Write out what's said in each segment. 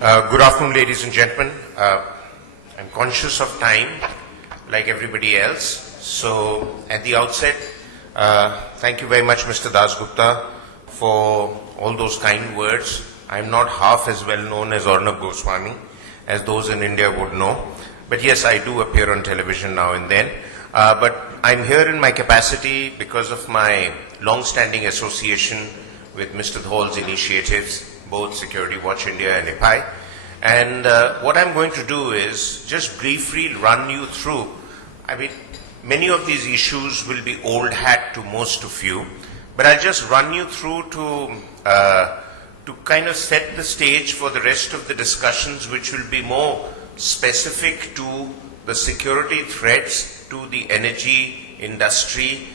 Good afternoon, ladies and gentlemen. I'm conscious of time, like everybody else. So, at the outset, thank you very much, Mr. Dasgupta, for all those kind words. I'm not half as well known as Arnab Goswami, as those in India would know. But yes, I do appear on television now and then. But I'm here in my capacity because of my long-standing association with Mr. Dhol's initiatives, both Security Watch India and IPAI. And what I'm going to do is just briefly run you through, many of these issues will be old hat to most of you, but I'll just run you through to kind of set the stage for the rest of the discussions, which will be more specific to the security threats to the energy industry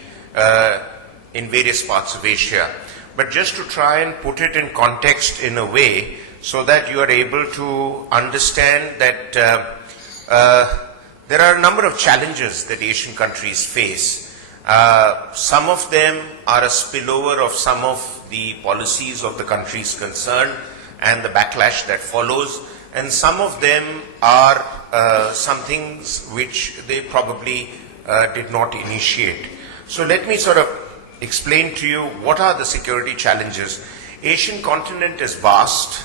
in various parts of Asia. But just to try and put it in context in a way so that you are able to understand that there are a number of challenges that Asian countries face. Some of them are a spillover of some of the policies of the countries concerned and the backlash that follows, and some of them are some things which they probably did not initiate. So let me sort of explain to you what are the security challenges. Asian continent is vast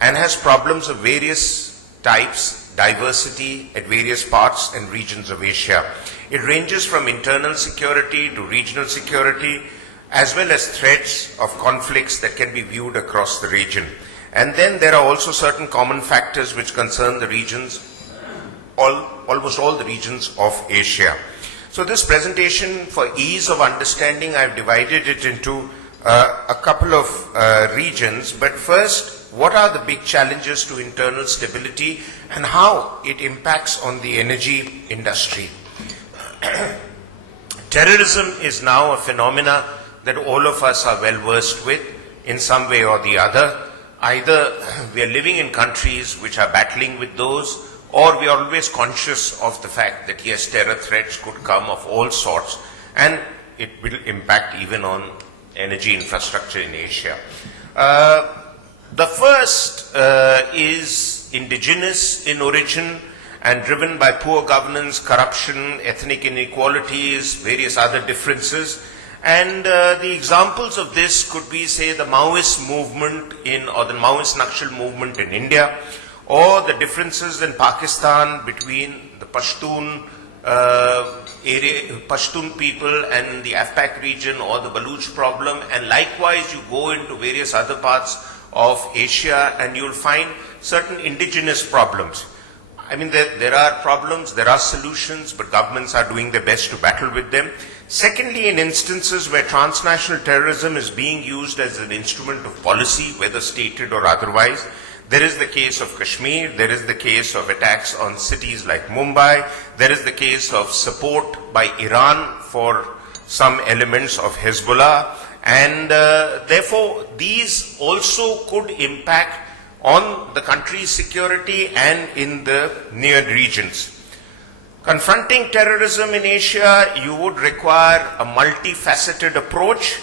and has problems of various types, diversity at various parts and regions of Asia. It ranges from internal security to regional security, as well as threats of conflicts that can be viewed across the region. And then there are also certain common factors which concern the regions, almost all the regions of Asia. So this presentation, for ease of understanding, I've divided it into a couple of regions. But first, what are the big challenges to internal stability and how it impacts on the energy industry? Terrorism is now a phenomena that all of us are well versed with in some way or the other. Either we are living in countries which are battling with those, or we are always conscious of the fact that yes, terror threats could come of all sorts, and it will impact even on energy infrastructure in Asia. The first is indigenous in origin and driven by poor governance, corruption, ethnic inequalities, various other differences. And the examples of this could be, say, the Maoist movement or the Maoist Nakshal movement in India, or the differences in Pakistan between the Pashtun people and the Afpak region, or the Baluch problem, and likewise you go into various other parts of Asia and you'll find certain indigenous problems. There are problems, there are solutions, but governments are doing their best to battle with them. Secondly, in instances where transnational terrorism is being used as an instrument of policy, whether stated or otherwise, there is the case of Kashmir, there is the case of attacks on cities like Mumbai, there is the case of support by Iran for some elements of Hezbollah, and therefore these also could impact on the country's security and in the near regions. Confronting terrorism in Asia, you would require a multifaceted approach,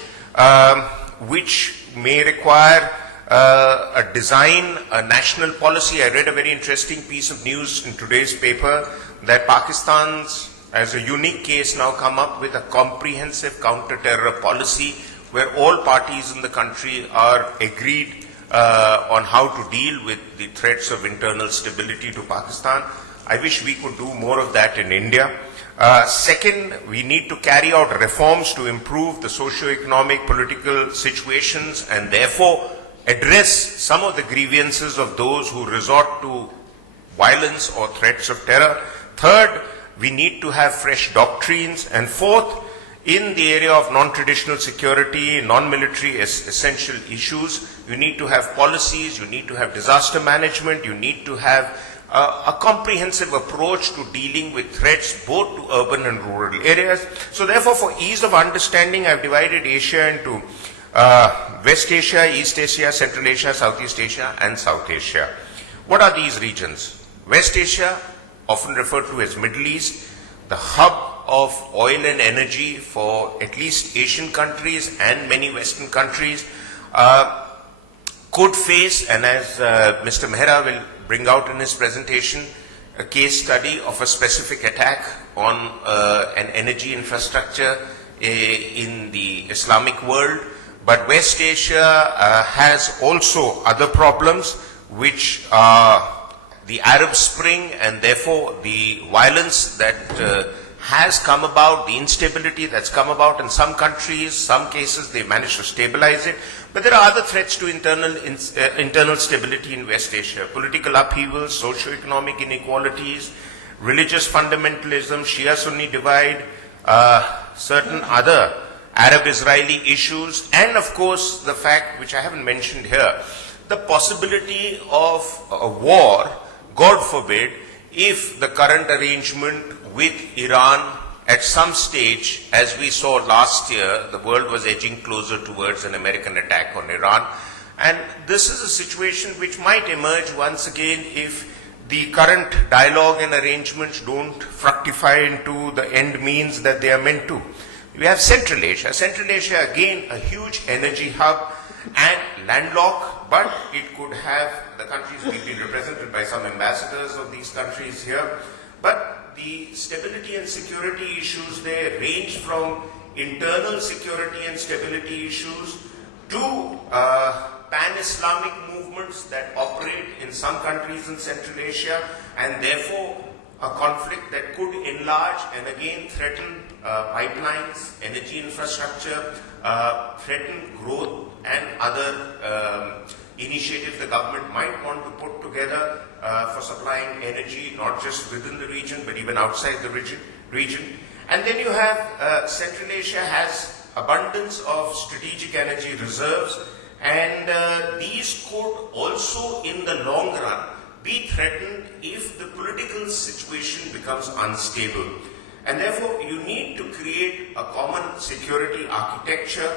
which may require a design, a national policy. I read a very interesting piece of news in today's paper that Pakistan's, as a unique case, now come up with a comprehensive counter-terror policy where all parties in the country are agreed on how to deal with the threats of internal stability to Pakistan. I wish we could do more of that in India. Second, we need to carry out reforms to improve the socio-economic, political situations and therefore address some of the grievances of those who resort to violence or threats of terror. Third, we need to have fresh doctrines. And fourth, in the area of non-traditional security, non-military essential issues, you need to have policies, you need to have disaster management, you need to have a comprehensive approach to dealing with threats both to urban and rural areas. So therefore, for ease of understanding, I've divided Asia into West Asia, East Asia, Central Asia, Southeast Asia, and South Asia. What are these regions? West Asia, often referred to as Middle East, the hub of oil and energy for at least Asian countries and many Western countries. could face, and as Mr. Mehra will bring out in his presentation, a case study of a specific attack on an energy infrastructure in the Islamic world. But West Asia has also other problems, which are the Arab Spring and therefore the violence that has come about, the instability that's come about in some countries. Some cases they managed to stabilize it. But there are other threats to internal stability in West Asia. Political upheavals, socio-economic inequalities, religious fundamentalism, Shia-Sunni divide, certain other Arab-Israeli issues, and of course the fact, which I haven't mentioned here, the possibility of a war, God forbid, if the current arrangement with Iran at some stage, as we saw last year, the world was edging closer towards an American attack on Iran. And this is a situation which might emerge once again if the current dialogue and arrangements don't fructify into the end means that they are meant to. We have Central Asia. Central Asia, again, a huge energy hub and landlocked, but it could have, the countries, we've been represented by some ambassadors of these countries here, but the stability and security issues there range from internal security and stability issues to pan-Islamic movements that operate in some countries in Central Asia, and therefore a conflict that could enlarge and again threaten pipelines, energy infrastructure, threaten growth and other initiatives the government might want to put together for supplying energy, not just within the region, but even outside the region. And then you have Central Asia has abundance of strategic energy reserves, and these could also, in the long run, be threatened if the political situation becomes unstable. And therefore, you need to create a common security architecture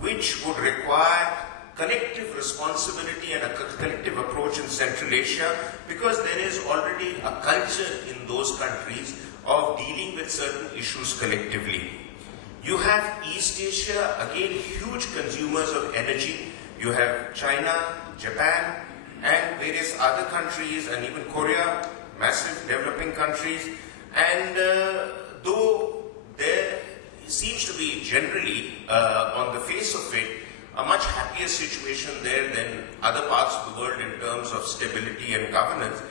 which would require collective responsibility and a collective approach in Central Asia, because there is already a culture in those countries of dealing with certain issues collectively. You have East Asia, again huge consumers of energy. You have China, Japan, and various other countries, and even Korea, massive developing countries. And though there seems to be generally, on the face of it, a much happier situation there than other parts of the world in terms of stability and governance,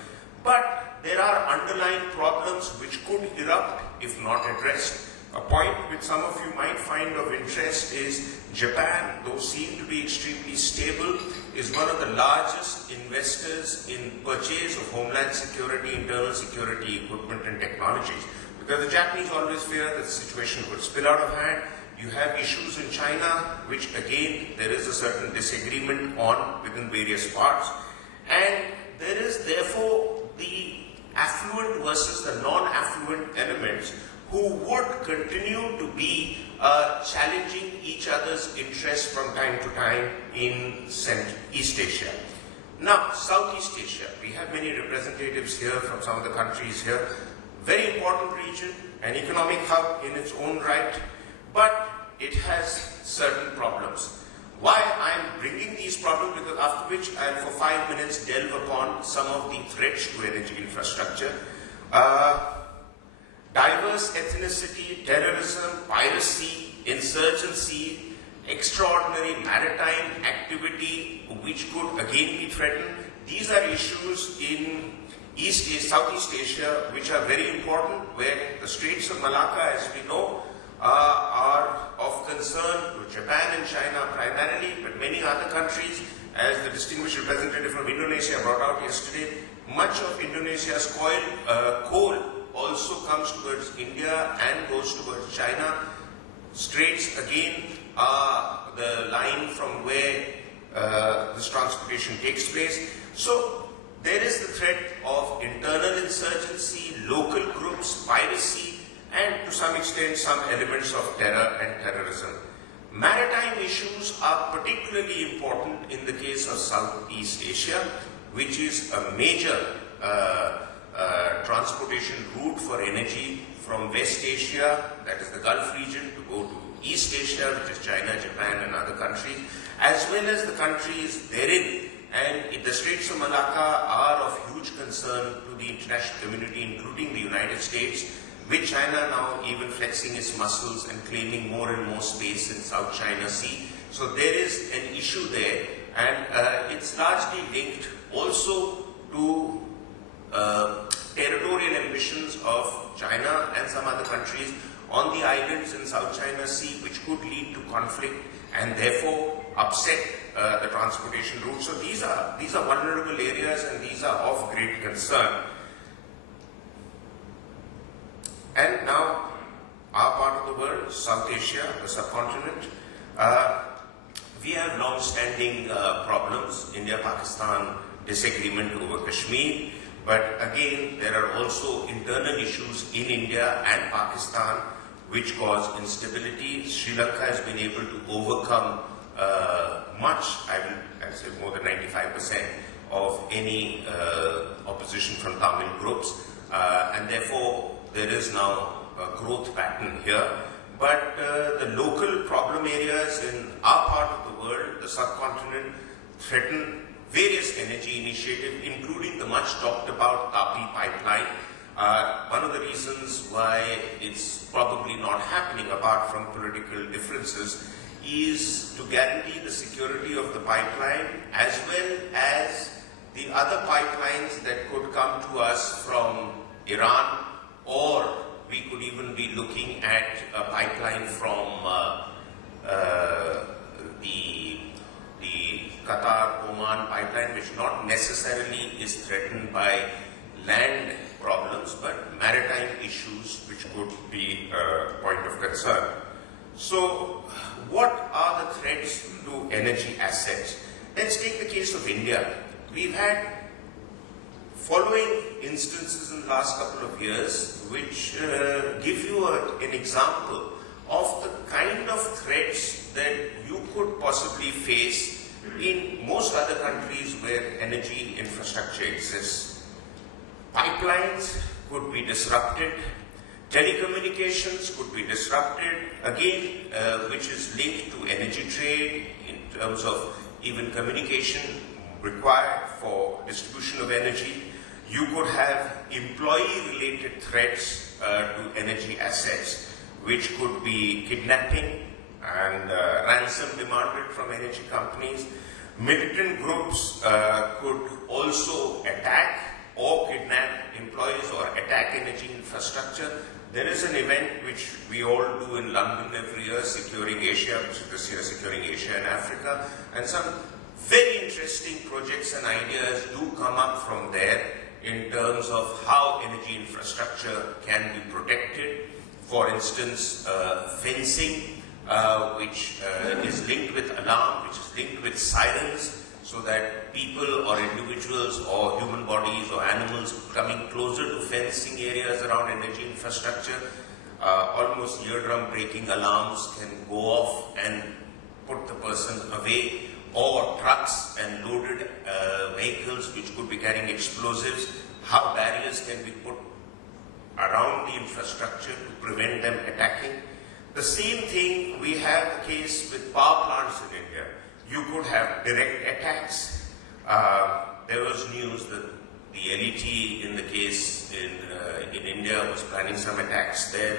but there are underlying problems which could erupt if not addressed. A point which some of you might find of interest is Japan, though seen to be extremely stable, is one of the largest investors in purchase of homeland security, internal security equipment and technologies. Because the Japanese always fear that the situation could spill out of hand. You have issues in China, which again there is a certain disagreement on within various parts. And there is therefore the affluent versus the non-affluent elements who would continue to be challenging each other's interests from time to time in East Asia. Now, Southeast Asia, we have many representatives here from some of the countries here. Very important region, an economic hub in its own right, but it has certain problems. Why I'm bringing these problems, because after which I'll for 5 minutes delve upon some of the threats to energy infrastructure. Diverse ethnicity, terrorism, piracy, insurgency, extraordinary maritime activity which could again be threatened. These are issues in Southeast Asia which are very important, where the Straits of Malacca, as we know, are of concern to Japan and China primarily, but many other countries, as the distinguished representative from Indonesia brought out yesterday. Much of Indonesia's coal also comes towards India and goes towards China. Straits again are the line from where this transportation takes place. So there is the threat of internal insurgency, local groups, piracy, and to some extent some elements of terror and terrorism. Maritime issues are particularly important in the case of Southeast Asia, which is a major transportation route for energy from West Asia, that is the Gulf region, to go to East Asia, which is China, Japan and other countries, as well as the countries therein the Straits of Malacca are of huge concern to the international community, including the United States, with China now even flexing its muscles and claiming more and more space in South China Sea. So there is an issue there, and it's largely linked also to territorial ambitions of China and some other countries on the islands in South China Sea, which could lead to conflict and therefore upset the transportation routes. So these are vulnerable areas, and these are of great concern. And now, our part of the world, South Asia, the subcontinent, we have long-standing problems. India-Pakistan disagreement over Kashmir, but again, there are also internal issues in India and Pakistan which cause instability. Sri Lanka has been able to overcome much, I'd say more than 95% of any opposition from Tamil groups, and therefore there is now a growth pattern here. But the local problem areas in our part of the world, the subcontinent, threaten various energy initiatives, including the much talked about Tapi pipeline. One of the reasons why it's probably not happening, apart from political differences, is to guarantee the security of the pipeline as well as the other pipelines that could come to us from Iran, or we could even be looking at a pipeline from the Qatar-Oman pipeline, which not necessarily is threatened by land problems, but maritime issues which could be a point of concern. So, what are the threats to energy assets? Let's take the case of India. We've had following instances in the last couple of years which give you an example of the kind of threats that you could possibly face in most other countries where energy infrastructure exists. Pipelines could be disrupted, telecommunications could be disrupted, again, which is linked to energy trade in terms of even communication required for distribution of energy. You could have employee-related threats to energy assets, which could be kidnapping and ransom demanded from energy companies. Militant groups could also attack or kidnap employees or attack energy infrastructure. There is an event which we all do in London every year, Securing Asia, which is this year Securing Asia and Africa, and some very interesting projects and ideas do come up from there in terms of how energy infrastructure can be protected. For instance, fencing, which is linked with alarm, which is linked with sirens, so that people or individuals or human bodies or animals coming closer to fencing areas around energy infrastructure, almost eardrum breaking alarms can go off and put the person away, or trucks and loaded vehicles which could be carrying explosives, how barriers can be put around the infrastructure to prevent them attacking. The same thing we have the case with power plants in India. You could have direct attacks. There was news that the LET in the case in India was planning some attacks there.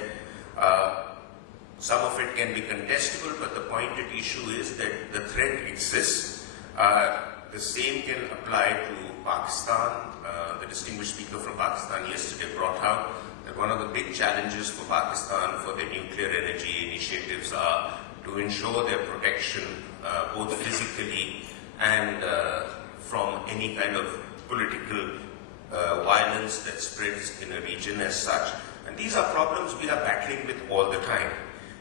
Some of it can be contestable, but the pointed issue is that the threat exists. The same can apply to Pakistan. The distinguished speaker from Pakistan yesterday brought out that one of the big challenges for Pakistan for their nuclear energy initiatives are to ensure their protection both physically and from any kind of political violence that spreads in a region as such. And these are problems we are battling with all the time.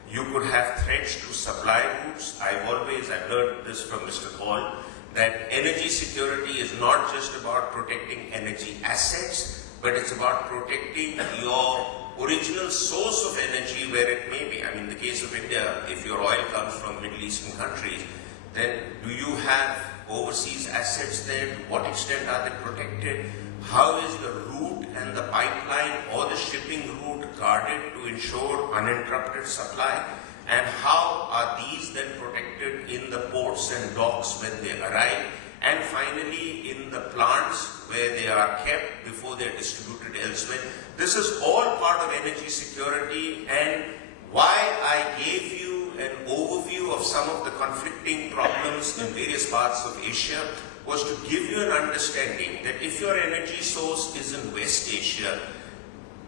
You could have threats to supply routes. I've learned this from Mr. Paul, that energy security is not just about protecting energy assets, but it's about protecting your original source of energy where it may be. I mean, in the case of India, if your oil comes from Middle Eastern countries, then do you have overseas assets there? To what extent are they protected? How is the route and the pipeline or the shipping route guarded to ensure uninterrupted supply? And how are these then protected in the ports and docks when they arrive? and finally in the plants where they are kept before they are distributed elsewhere. This is all part of energy security, and why I gave you an overview of some of the conflicting problems in various parts of Asia was to give you an understanding that if your energy source is in West Asia,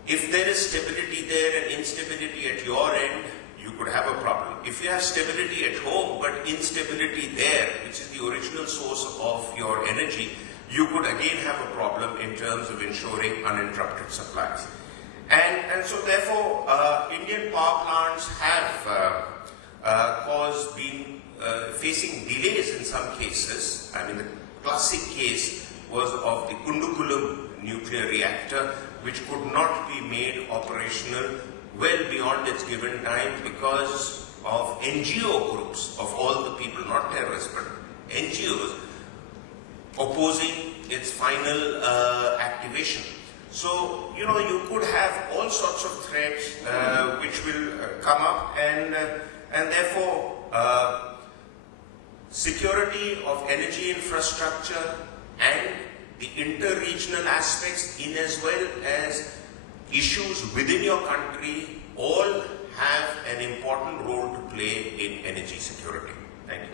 if there is stability there and instability at your end, you could have a problem. If you have stability at home but instability there, which is the original source of your energy, you could again have a problem in terms of ensuring uninterrupted supplies. And so therefore, Indian power plants have been facing delays in some cases. I mean, the classic case was of the Kundukulam nuclear reactor, which could not be made operational well beyond its given time because of NGO groups, of all the people, not terrorists, but NGOs, opposing its final activation. So, you know, you could have all sorts of threats which will come up, and therefore security of energy infrastructure and the inter-regional aspects, in as well as issues within your country, all have an important role to play in energy security. Thank you.